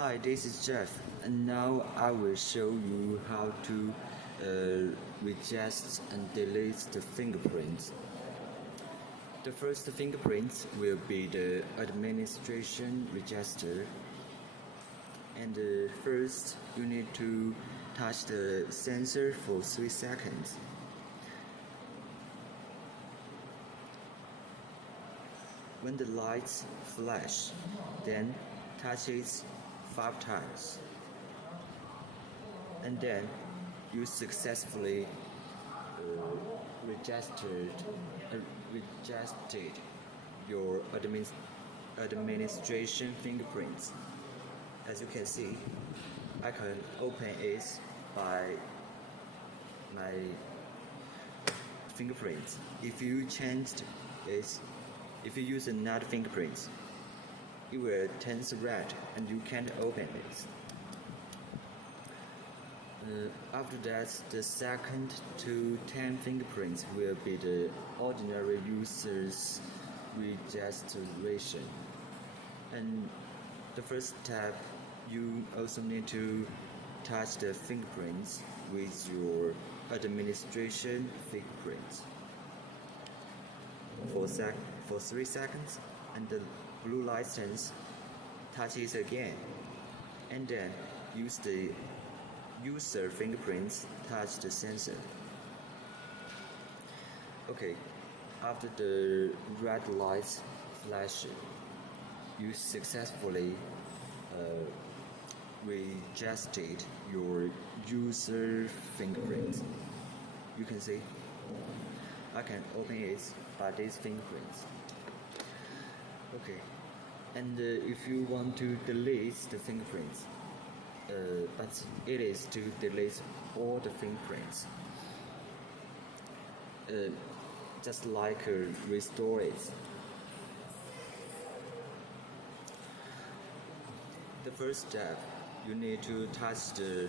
Hi, this is Jeff, and now I will show you how to register and delete the fingerprints. The first fingerprint will be the administration register, and first you need to touch the sensor for 3 seconds. When the lights flash, then touch it 5 times, and then you successfully registered your administration fingerprints. As you can see, I can open it by my fingerprints. If you changed it, if you use another fingerprint, it will turn red and you can't open it. After that, the second to 10 fingerprints will be the ordinary user's registration. And the first step, you also need to touch the fingerprints with your administration fingerprints for 3 seconds, and the blue light turns, touch it again, and then use the user fingerprints, touch the sensor. Okay, after the red light flashes, you successfully registered your user fingerprint. You can see I can open it by these fingerprints. Okay, and if you want to delete the fingerprints, but it is to delete all the fingerprints, just like restore it. The first step, you need to touch the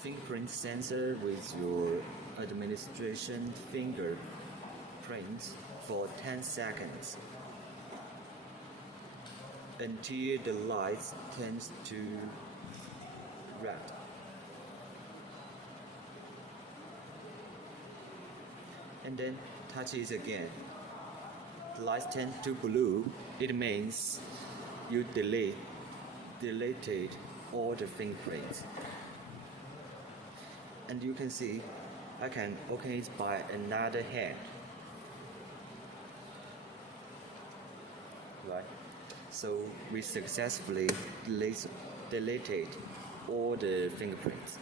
fingerprint sensor with your administration fingerprint for 10 seconds until the light turns to red. And then touch it again. The light turns to blue. It means you deleted all the fingerprints. And you can see I can open it by another hand. Right? So we successfully deleted all the fingerprints.